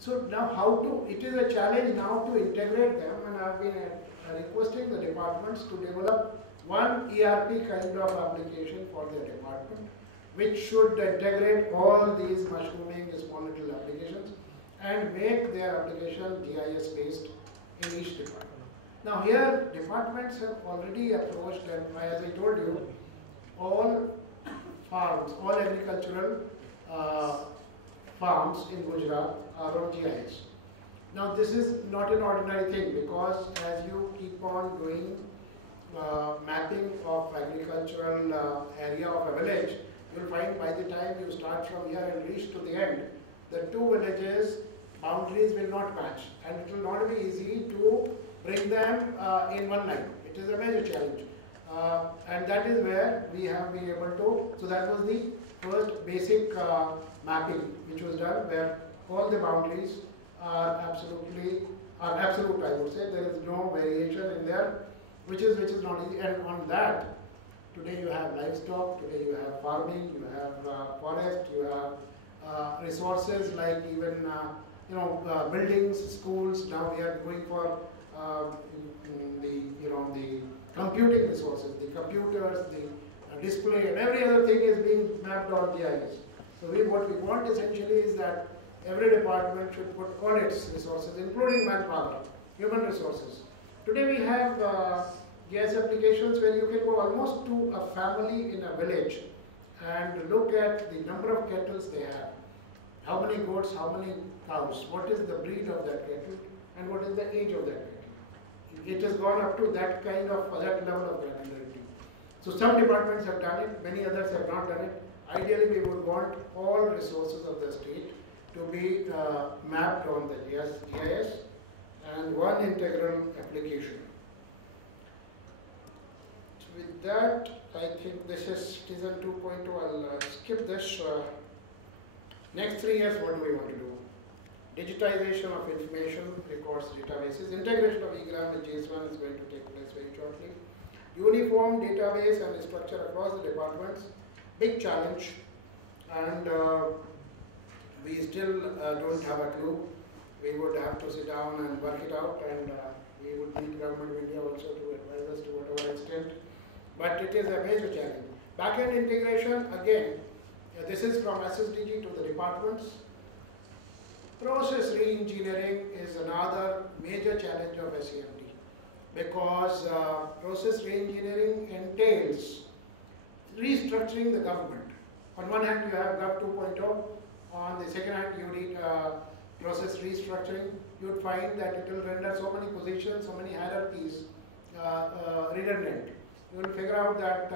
So now it is a challenge now to integrate them, and I have been requesting the departments to develop one ERP kind of application for their department, which should integrate all these mushrooming small little applications and make their application GIS based in each department. Now here departments have already approached, and as I told you, all farms, all agricultural farms in Gujarat are on GIS. Now this is not an ordinary thing, because as you keep on doing mapping of agricultural area of a village, you will find by the time you start from here and reach to the end, the two villages boundaries will not match, and it will not be easy to bring them in one line. It is a major challenge, and that is where we have been able to. So that was the first basic mapping which was done, where all the boundaries are absolute. I would say there is no variation in there, which is not easy. And on that, today you have livestock, today you have farming, you have forest, you have resources like even buildings, schools. Now we are going for the computing resources, the computers, the display, and every other thing is being mapped on GIS. So what we want essentially is that every department should put all its resources, including manpower, human resources. Today we have GIS applications where you can go almost to a family in a village and look at the number of cattle they have, how many goats, how many cows, what is the breed of that cattle, and what is the age of that cattle. It has gone up to that kind of, that level of granularity. So some departments have done it, many others have not done it. Ideally, we would want all resources of the state to be mapped on the GIS and one integral application. So with that, I think this is Citizen 2.2. I'll skip this. Next 3 years, what do we want to do? Digitization of information records databases. Integration of eGram with JSON is going to take place very shortly. Uniform database and structure across the departments. Big challenge, and we still don't have a clue. We would have to sit down and work it out, and we would need Government of India also to advise us to whatever extent. But it is a major challenge. Backend integration, again, this is from SSDG to the departments. Process re-engineering is another major challenge of SeMT, because process re-engineering entails restructuring the government. On one hand, you have Gov 2.0. On the second hand, you need process restructuring. You would find that it will render so many positions, so many hierarchies redundant. You will figure out that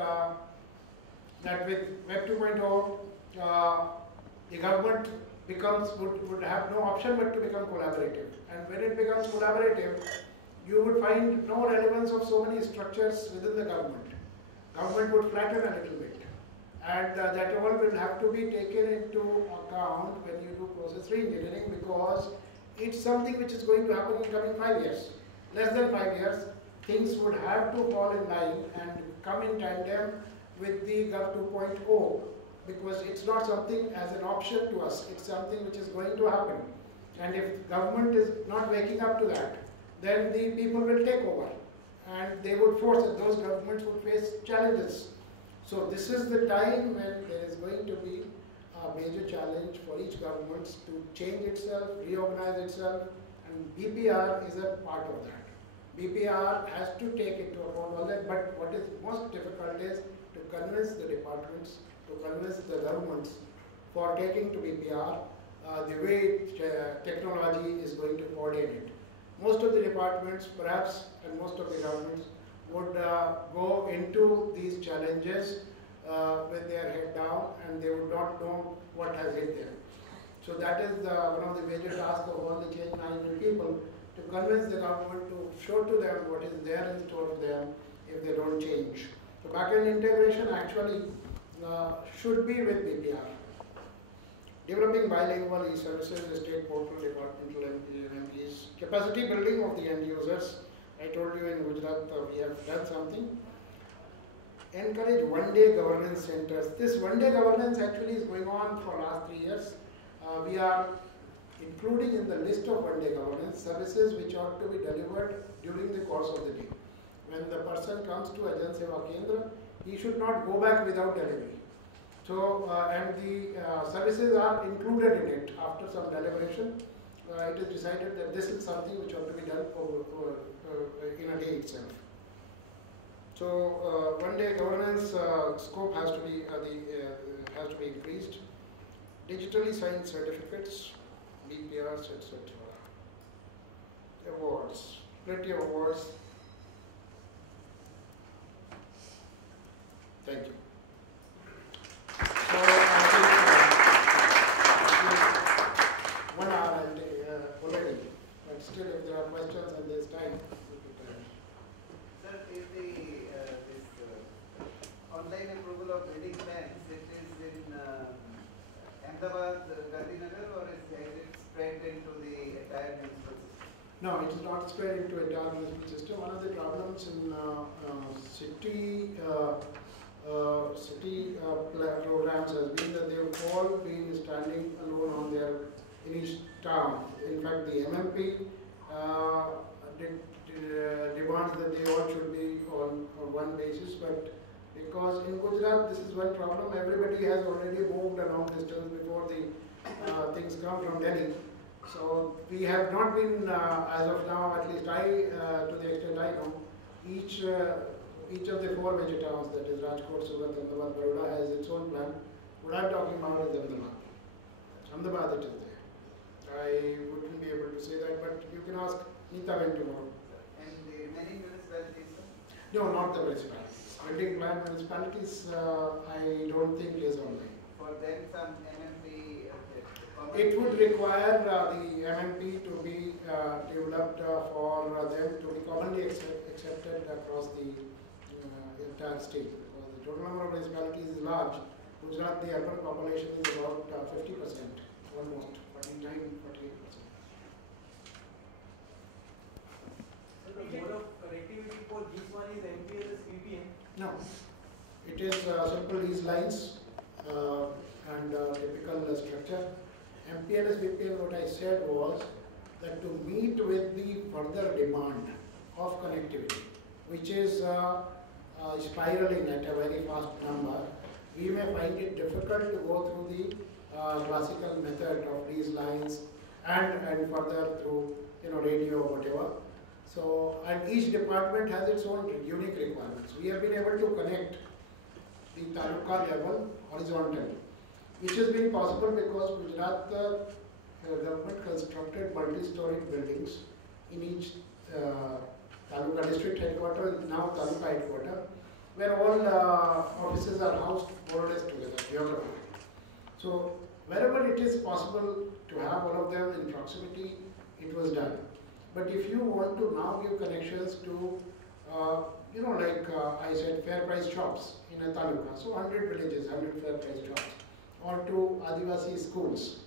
that with Web 2.0, the government would have no option but to become collaborative. And when it becomes collaborative, you would find no relevance of so many structures within the government. Government would flatten a little bit, and that all will have to be taken into account when you do process re-engineering, because it's something which is going to happen in coming 5 years. Less than 5 years, things would have to fall in line and come in tandem with the Gov 2.0, because it's not something as an option to us, it's something which is going to happen. And if government is not waking up to that, then the people will take over, and they would force it. Those governments would face challenges. So this is the time when there is going to be a major challenge for each government to change itself, reorganize itself, and BPR is a part of that. BPR has to take into account all that, but what is most difficult is to convince the departments, to convince the governments for taking to BPR the way technology is going to coordinate it. Most of the departments, perhaps, and most of the governments would go into these challenges with their head down, and they would not know what has hit them. So that is one of the major tasks of all the change management people, to convince the government to show to them what is there in store for them if they don't change. So backend integration actually should be with BPR. Developing bilingual e-services, the state portal, departmental MPs, capacity building of the end users. I told you in Gujarat we have done something. Encourage one-day governance centers. This one-day governance actually is going on for last 3 years. We are including in the list of one-day governance services which ought to be delivered during the course of the day. When the person comes to Ajan Seva Kendra, he should not go back without delivery. So, and the services are included in it. After some deliberation, it is decided that this is something which ought to be done in a day itself. So, one-day governance scope has to be increased. Digitally signed certificates, BPRs, etc. Awards, plenty of awards. Thank you. So, I think 1 hour already, but still, if there are questions and there is time, Sir, if this online approval of building plans, it is in Ahmedabad, Gandhinagar, or has it spread into the entire municipal system? no, it is not spread into entire municipal system. One of the problems in city programs has been that they have all been standing alone on their in each town. In fact, the MMP demands that they all should be on one basis, but because in Gujarat this is one problem, everybody has already moved a long distance before the things come from Delhi. So we have not been, as of now, at least to the extent I know, each of the 4 major towns, that is Rajkot, Surat, Ahmedabad, Baroda, has its own plan. What I am talking about is Ahmedabad. Ahmedabad it is there. I wouldn't be able to say that, but you can ask Neeta when tomorrow. And the remaining municipalities, sir? No, not the municipalities. Building plan municipalities, I don't think is online. For them, some MMP. It would require the MMP to be developed for them to be commonly accepted across the entire state. Because the total number of municipalities is large. Gujarat, the urban population is about 50%, almost 49, 48%. So the mode of connectivity for this one is MPLS VPN? No, it is simple these lines and typical structure. MPLS VPN, what I said was that to meet with the further demand of connectivity, which is spiraling at a very fast number, we may find it difficult to go through the classical method of these lines and further through radio or whatever. So, and each department has its own unique requirements. We have been able to connect the taluka level horizontally, which has been possible because Gujarat government constructed multi-story buildings in each taluka district headquarters, now taluka headquarters, where all offices are housed more or less together, geographically. So wherever it is possible to have all of them in proximity, it was done. But if you want to now give connections to, like I said, fair price shops in a taluka, so 100 villages, 100 fair price shops, or to Adivasi schools,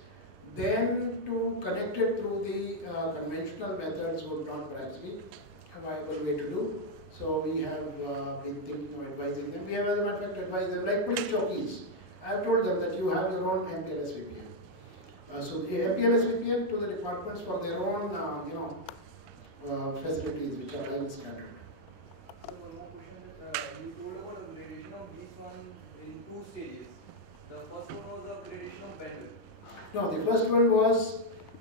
then to connect it through the conventional methods would not perhaps be a viable way to do. So we have been thinking of advising them. We have, as a matter of fact, advised them, like police chowkis. I have told them that you have your own MPLS VPN. So the MPLS VPN to the departments for their own, facilities which are well standard. So one more question is, you told about the gradation of this one in 2 stages. The first one was the gradation of bandwidth. No, the first one was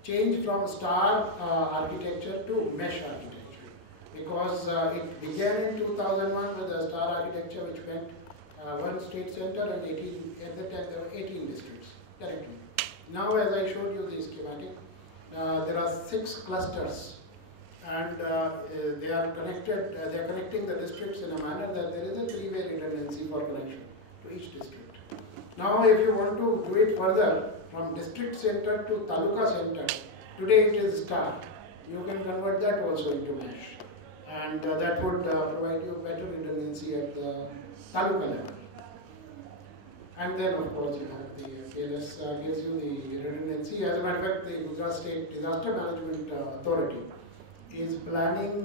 change from star architecture to mesh architecture, because it began in 2001 with a star architecture, which meant one state center and 18, at the time there were 18 districts directly. Now, as I showed you the schematic, there are 6 clusters, and they are connected. They are connecting the districts in a manner that there is a 3-way redundancy for connection to each district. Now, if you want to do it further from district center to taluka center, today it is star. You can convert that also into mesh, and that would provide you better redundancy at the taluka level. And then, of course, you have the PLS gives you the redundancy. As a matter of fact, the Gujarat State Disaster Management Authority is planning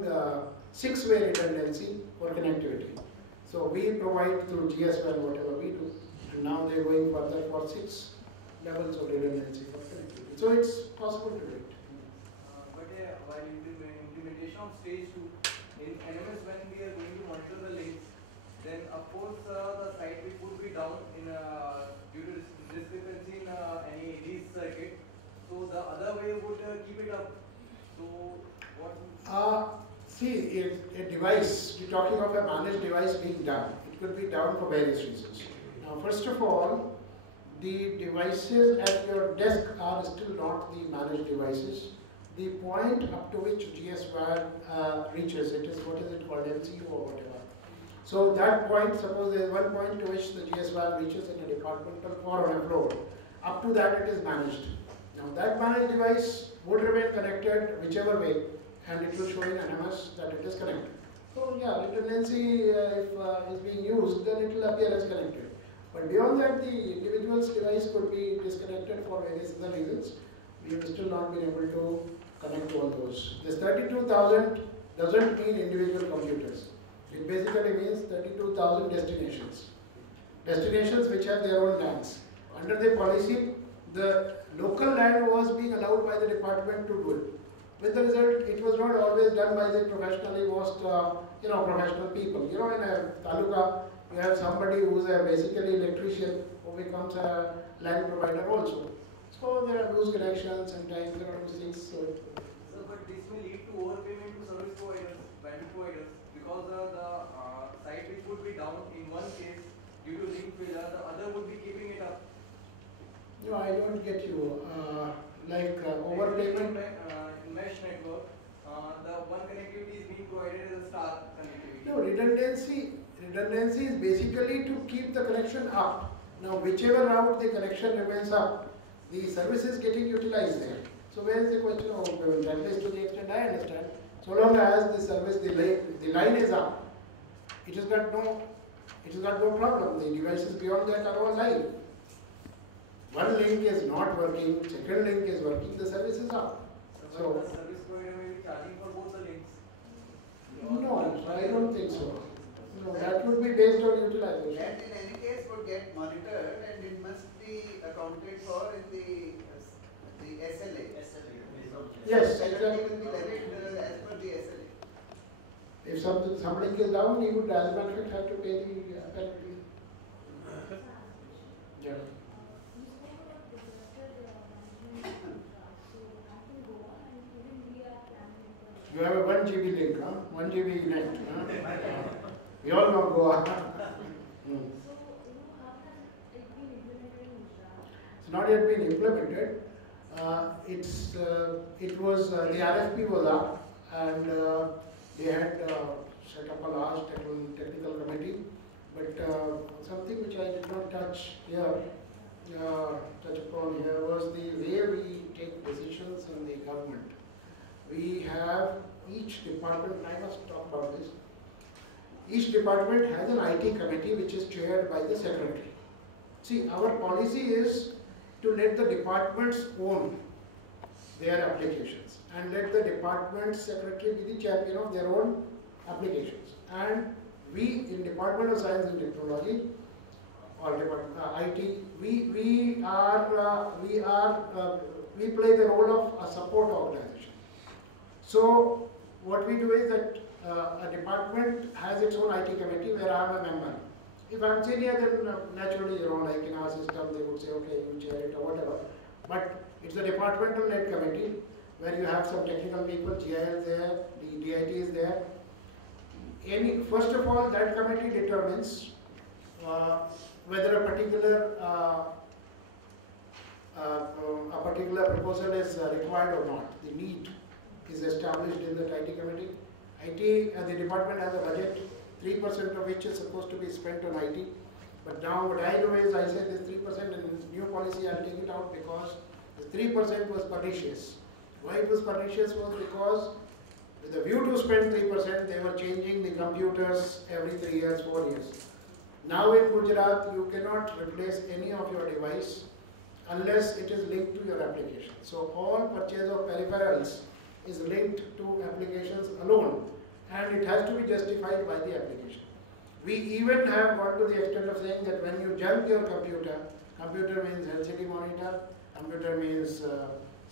6-way redundancy for connectivity. So we provide through GS1 whatever we do, and now they are going further for 6 levels of redundancy for connectivity. So it's possible to do it. But while implementation of stage 2, in NMS when we are going to monitor the links, then of course the site which would be down in due to discrepancy in any lease circuit, so the other way would keep it up. So what? See, if a device, you're talking of a managed device being down. It could be down for various reasons. Now, first of all, the devices at your desk are still not the managed devices. The point up to which GSWAN reaches, it is, what is it called, MCU or whatever. So that point, suppose there is one point to which the GSWAN reaches in a departmental or on a floor. Up to that it is managed. Now that managed device would remain connected whichever way, and it will show in NMS that it is connected. So yeah, redundancy if is being used, then it will appear as connected. But beyond that, the individual's device could be disconnected for various other reasons. We have still not been able to connect all those. This 32,000 doesn't mean individual computers. It basically means 32,000 destinations. Destinations which have their own LANs. Under the policy, the local LAN was being allowed by the department to do it. With the result, it was not always done by the professionally most, professional people. In a taluka, you have somebody who is basically electrician who becomes a LAN provider also. So there are loose connections and times there are loose things. So But this may lead to overpayment to service providers, bandwidth providers, because the site which would be down in one case due to link failure, the other would be keeping it up. no, I don't get you. Overpayment. In mesh network, the one connectivity is being provided as a star connectivity. No, redundancy is basically to keep the connection up. Now, whichever route the connection remains up, the service is getting utilized there. So where is the question of overpayment? At least to the extent I understand, so long as the service, the line is up, it has got no problem. The devices beyond that are all live. One link is not working, second link is working, the service is up. So the service provider may be charging for both the links. No, I don't think so. No, that would be based on utilization. That in any case would get monitored and it must be accounted for in the SLA. Yes, Penalty exactly. will be levied as per the SLA. If some link is down, he would as a matter of fact have to pay the penalty. Yeah. You have a 1 GB link, 1 GB net. We all know Goa. It's not yet been implemented. It was the RFP was up, and they had set up a large technical committee. But something which I did not touch upon here was the way we take decisions in the government. We have each department, I must talk about this, each department has an IT committee which is chaired by the secretary. See, our policy is to let the departments own their applications and let the department secretary be the champion of their own applications. And we in Department of Science and Technology or IT, we play the role of a support organization. So what we do is that a department has its own IT committee where I am a member. If I am senior, then naturally, like in our system, they would say, okay, you chair it or whatever. But it's a departmental led committee where you have some technical people, GIL is there, the DIT is there. First of all, that committee determines whether a particular proposal is required or not. The need is established in the IT committee. The department has a budget, 3% of which is supposed to be spent on IT. But now what I do is I say this 3% in new policy I'll take it out because the 3% was pernicious. Why it was pernicious was because with a view to spend 3%, they were changing the computers every 3 years, 4 years. Now in Gujarat, you cannot replace any of your device unless it is linked to your application. So all purchase of peripherals is linked to applications alone, and it has to be justified by the application. We even have gone to the extent of saying that when you jump your computer means LCD monitor, computer means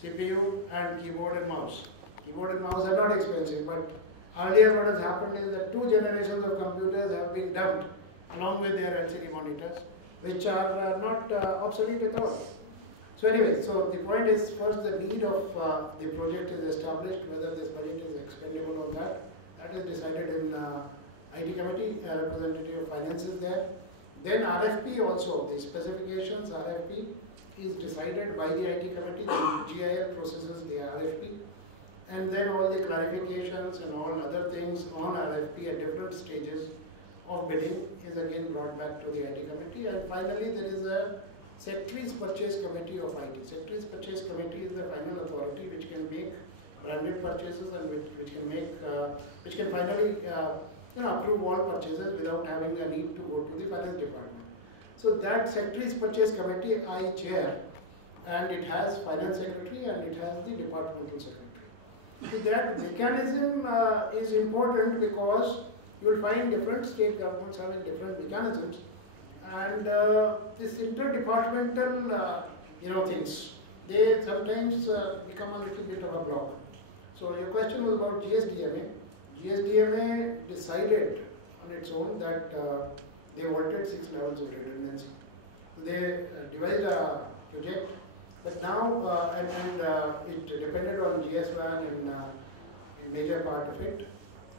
CPU and keyboard and mouse. Keyboard and mouse are not expensive, but earlier what has happened is that 2 generations of computers have been dumped along with their LCD monitors, which are not obsolete at all. So anyway, so the point is, first the need of the project is established, whether this budget is expendable or not. That is decided in IT committee, representative of finance is there. Then RFP also, the specifications RFP is decided by the IT committee, the GIL processes the RFP, and then all the clarifications and all other things on RFP at different stages of bidding is again brought back to the IT committee, and finally there is a Secretary's Purchase Committee of IT. Secretary's Purchase Committee is the final authority which can make branded purchases and which can make, which can finally approve all purchases without having a need to go to the finance department. So that Secretary's Purchase Committee I chair, and it has finance secretary and it has the departmental secretary. So that mechanism is important because you will find different state governments having different mechanisms, and this interdepartmental things, they sometimes become a little bit of a block. So your question was about GSDMA. GSDMA decided on its own that they wanted 6 levels of redundancy. So they devised a project, but now it depended on GSWAN in a major part of it,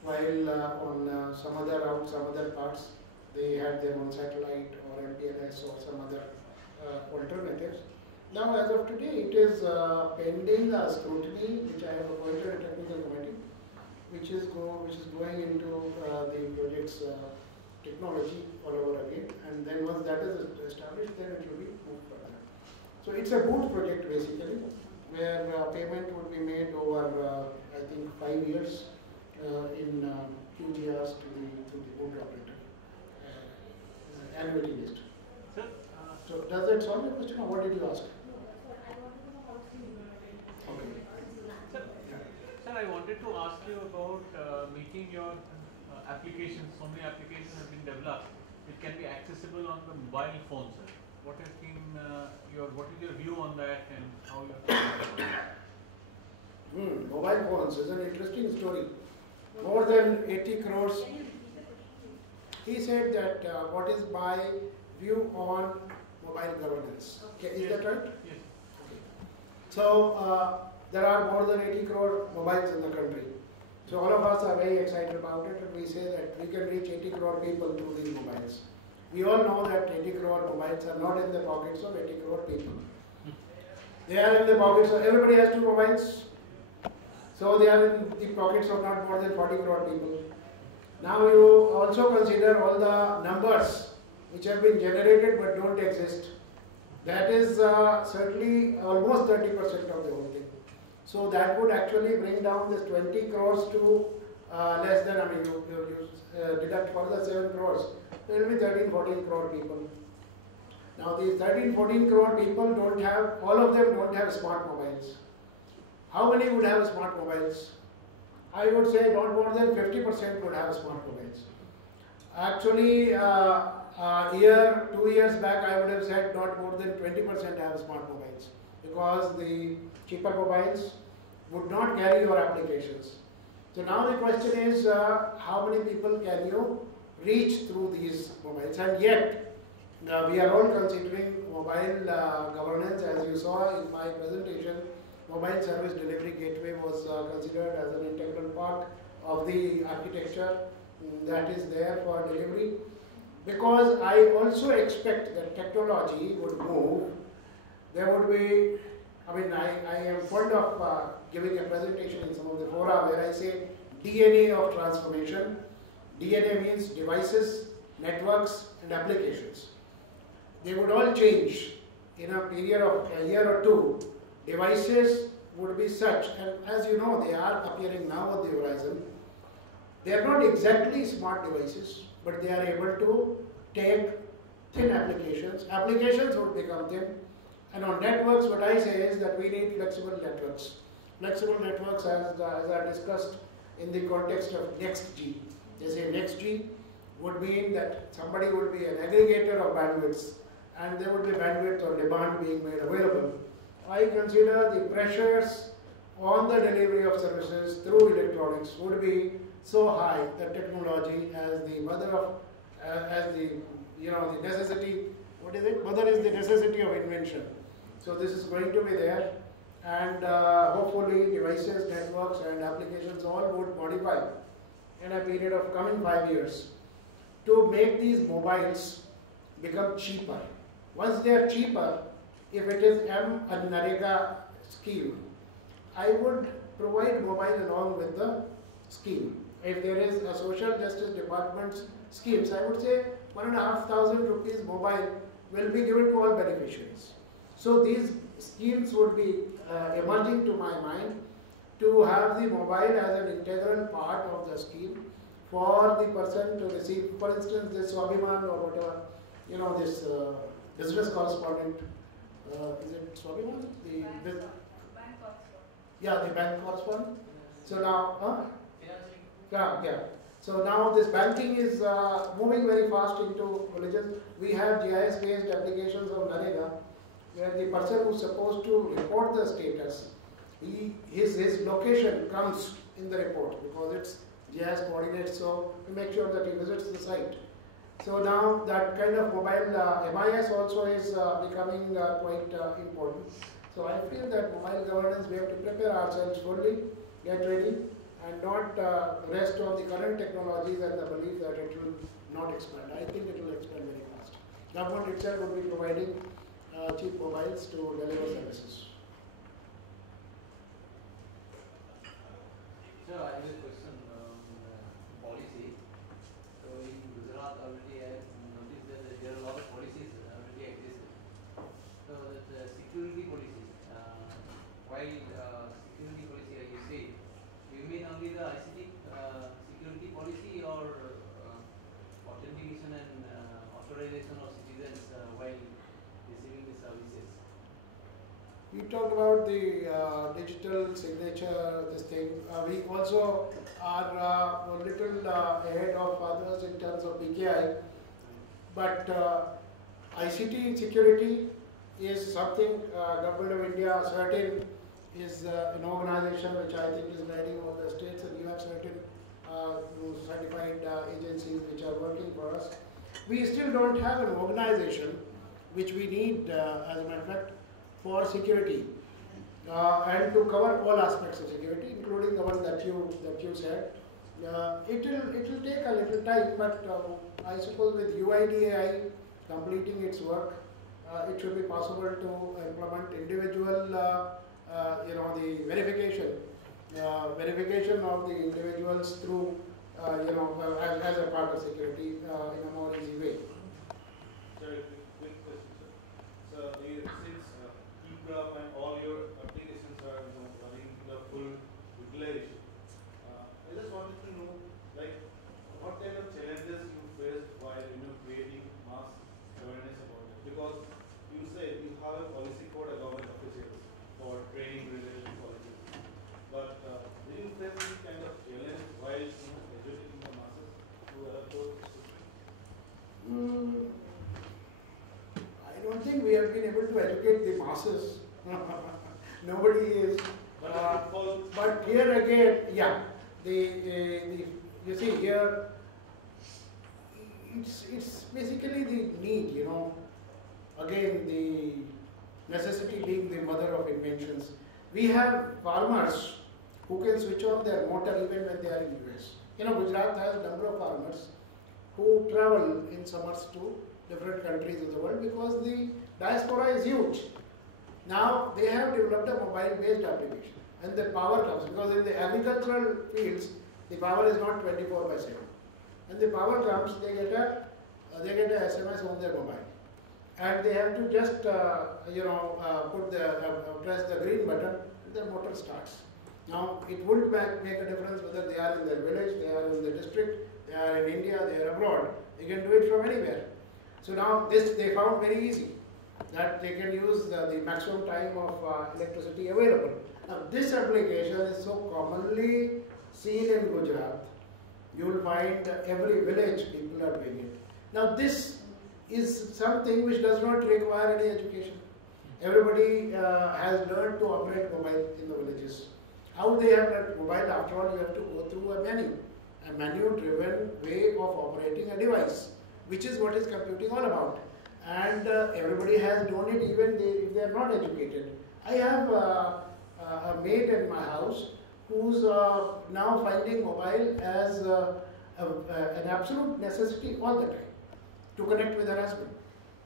while on some other parts they had their own satellite or MPLS or some other alternatives. Now, as of today, it is pending scrutiny, which I have appointed a technical committee, which is going into the project's technology all over again, and then once that is established, then it will be moved further. So it's a boot project basically, where payment would be made over I think 5 years in QGRs to the boot operator, annuity based. So does that solve your question, or what did you ask? Sir, I wanted to ask you about making your applications. So many applications have been developed. It can be accessible on the mobile phone, sir. What has been what is your view on that, and how you are Mobile phones is an interesting story. More than 80 crores. He said that what is my view on mobile governance? Okay, is that right? Yes. Okay. So there are more than 80 crore mobiles in the country. So all of us are very excited about it, and we say that we can reach 80 crore people through these mobiles. We all know that 80 crore mobiles are not in the pockets of 80 crore people. They are in the pockets of, everybody has 2 mobiles. So they are in the pockets of not more than 40 crore people. Now you also consider all the numbers which have been generated but don't exist. That is certainly almost 30% of the whole thing. So that would actually bring down this 20 crores to less than, you deduct further 7 crores. There will be 13-14 crore people. Now these 13-14 crore people don't have, all of them don't have smart mobiles. How many would have smart mobiles? I would say not more than 50% would have smart mobiles. Actually, 2 years back, I would have said not more than 20% have smart mobiles, because the cheaper mobiles would not carry your applications. So now the question is, how many people can you reach through these mobiles? And yet, we are all considering mobile governance. As you saw in my presentation, mobile service delivery gateway was considered as an integral part of the architecture that is there for delivery. Because I also expect that technology would move. There would be, I am fond of giving a presentation in some of the fora where I say DNA of transformation. DNA means devices, networks, and applications. They would all change in a period of a year or 2. Devices would be such, and as you know, they are appearing now on the horizon. They are not exactly smart devices, but they are able to take thin applications. Applications would become thin. And on networks, what I say is that we need flexible networks. Flexible networks, as I discussed in the context of NISG. They say NISG would mean that somebody would be an aggregator of bandwidths, and there would be bandwidth on demand being made available I consider the pressures on the delivery of services through electronics would be so high that technology as the mother of, as the, the necessity, what is it? Mother is the necessity of invention. So this is going to be there, and hopefully devices, networks and applications all would modify in a period of coming 5 years to make these mobiles become cheaper. Once they are cheaper, if it is a NREGA scheme, I would provide mobile along with the scheme. If there is a social justice department's schemes, I would say 1,500 rupees mobile will be given to all beneficiaries. So these schemes would be emerging to my mind to have the mobile as an integral part of the scheme for the person to receive, for instance, this Swabiman or whatever, this business correspondent, is it Swabiman? The Bank correspondent. Yeah, the bank correspondent. So now, yeah. So now this banking is moving very fast into villages. We have GIS-based applications of NREGA, where the person who's supposed to report the status, his location comes in the report because it's GIS coordinates, so we make sure that he visits the site. So now that kind of mobile MIS also is becoming quite important. So I feel that mobile governance, we have to prepare ourselves fully, get ready, and not rest on the current technologies and the belief that it will not expand. I think it will expand very fast. Government itself will be providing cheap mobiles to deliver services. Sir, I have a question on policy. So in Gujarat already I noticed that there are a lot of policies already exist. So that security policy, while security policy as you say, you mean only the ICT security policy or authentication and authorization of citizens while receiving the services? We talked about the digital signature, this thing. We also are a little ahead of others in terms of PKI. But ICT security is something Government of India, certain is an organization which I think is guiding all the states, and you have certain certified agencies which are working for us. We still don't have an organization which we need, as a matter of fact, for security and to cover all aspects of security, including the one that you said. It will take a little time, but I suppose with UIDAI completing its work, it should be possible to implement individual, the verification of the individuals through, as a part of security in a more easy way. Sir, quick question, sir. So, since EPRAP and all your applications are running the full utilization, I just wanted to know, like, what kind of challenges you faced while creating mass awareness about it? Because you say you have a policy for government officials for training related policies, but do you face any kind of challenge while educating the masses to those systems? I don't think we have been able to educate the masses. Nobody is. But here again, yeah, you see here, it's basically the need, again the necessity being the mother of inventions. We have farmers who can switch on their motor even when they are in US. Gujarat has a number of farmers who travel in summers to different countries of the world because the diaspora is huge. Now they have developed a mobile-based application, and the power comes because in the agricultural fields the power is not 24/7. And the power comes, they get a SMS on their mobile, and they have to just press the green button, and their motor starts. Now it wouldn't make a difference whether they are in their village, they are in the district, they are in India, they are abroad. They can do it from anywhere. So now this they found very easy, that they can use the maximum time of electricity available. Now this application is so commonly seen in Gujarat. You will find every village people are doing it. Now this is something which does not require any education. everybody has learned to operate mobile in the villages. How they have learned mobile? After all, you have to go through a menu-driven way of operating a device, which is what is computing all about. And everybody has known it, even if they are not educated. I have a maid in my house who's now finding mobile as an absolute necessity all the time to connect with her husband.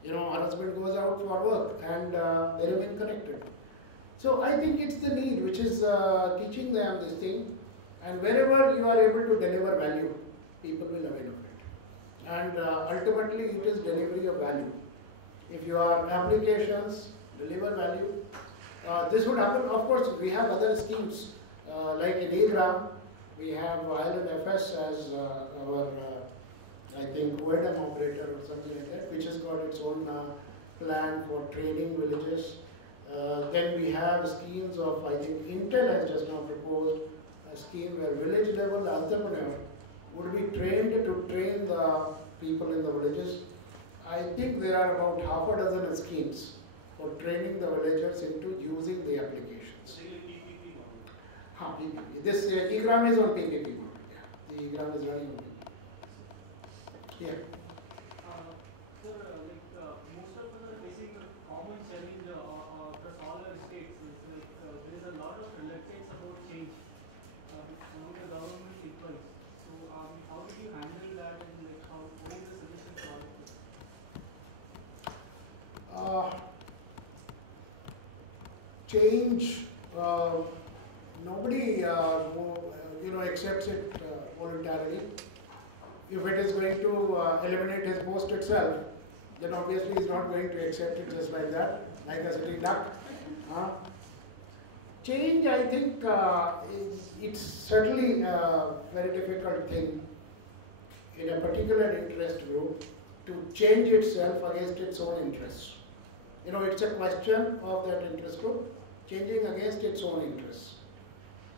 You know, her husband goes out for work and they remain connected. So I think it's the need which is teaching them this thing, and wherever you are able to deliver value, people will avail of it. And ultimately it is delivery of value. If your applications deliver value, this would happen. Of course, we have other schemes like in eGram, we have Island FS as our I think OEM operator or something like that, which has got its own plan for training villages. Then we have schemes of, I think Intel has just now proposed a scheme where village level entrepreneur would be trained to train the people in the villages. I think there are about half a dozen schemes for training the villagers into using the applications. PPP. This eGram is on PPP mode. Yeah. The eGram is running on PPP. Yeah. Sir, most of us are facing a common challenge across all our states. It's there is a lot of reluctance about change among the government employees. So, how did you handle that, and how is the solution for all of this? Change. Nobody accepts it voluntarily. If it is going to eliminate his post itself, then obviously he is not going to accept it just like that, like a city duck. Change, I think, it's certainly a very difficult thing in a particular interest group to change itself against its own interests. You know, it's a question of that interest group changing against its own interests.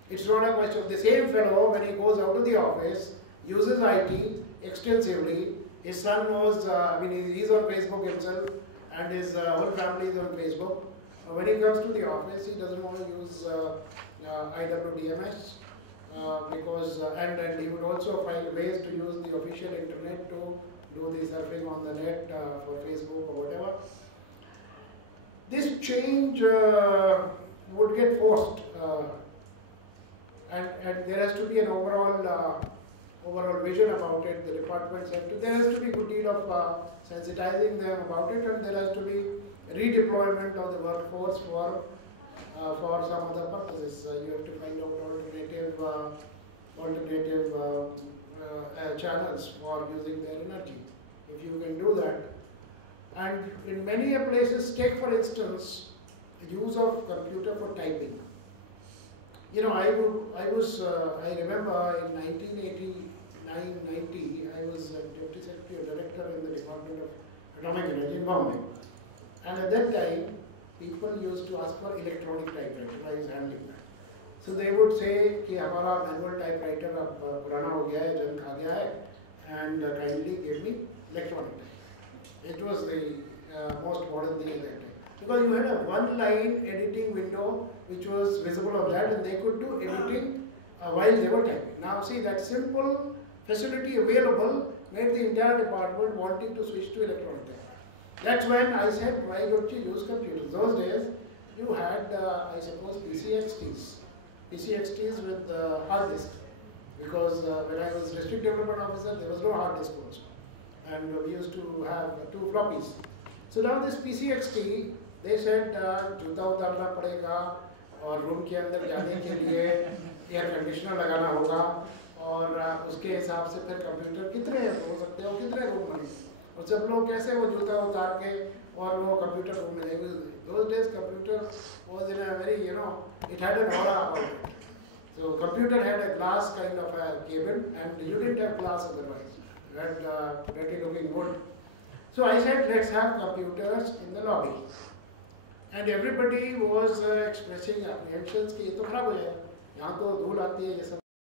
It's not a question of the same fellow when he goes out to the office, uses IT extensively. His son knows, he's on Facebook himself and his whole family is on Facebook. When he comes to the office, he doesn't want to use IWDMS because, and he would also find ways to use the official internet to do the surfing on the net for Facebook or whatever. This change would get forced. And there has to be an overall vision about it. The departments have to. There has to be a good deal of sensitizing them about it, and there has to be redeployment of the workforce for some other purposes. You have to find out alternative channels for using their energy. If you can do that, and in many places, take for instance, the use of computer for typing. You know, I remember in 1989-90, I was Deputy Secretary or Director in the Department of Atomic Energy in Bombay. And at that time, people used to ask for electronic typewriter. I was handling that. So they would say, कि हमारा manual typewriter अब पुराना हो गया है, जंग खा गया है, and kindly give me electronic type. It was the most modern thing at that time. Because you had a one-line editing window which was visible on that, and they could do editing while they were typing. Now see, that simple facility available made the entire department wanting to switch to electronic type. That's when I said, why don't you use computers? Those days, you had, I suppose, PCXTs with hard disk. Because when I was District Development Officer, there was no hard disk also. And we used to have 2 floppies. So now this PCXT, they said, जूता उतारना पड़ेगा और room के अंदर जाने के लिए air conditioner लगाना होगा और उसके हिसाब से फिर कंप्यूटर कितने हो सकते हैं और कितने रूम बने और सब लोग कैसे वो जूता उतार के और वो कंप्यूटर रूम में जाएंगे. Those days computer was in a very, it had an aura about it. So computer had a glass kind of a cabin, and you didn't have glass otherwise. You had pretty looking wood. So I said, let's have computers in the lobby. And everybody was expressing apprehensions कि ये तो खराब हो जाएगा, यहाँ तो धूल आती है ये सब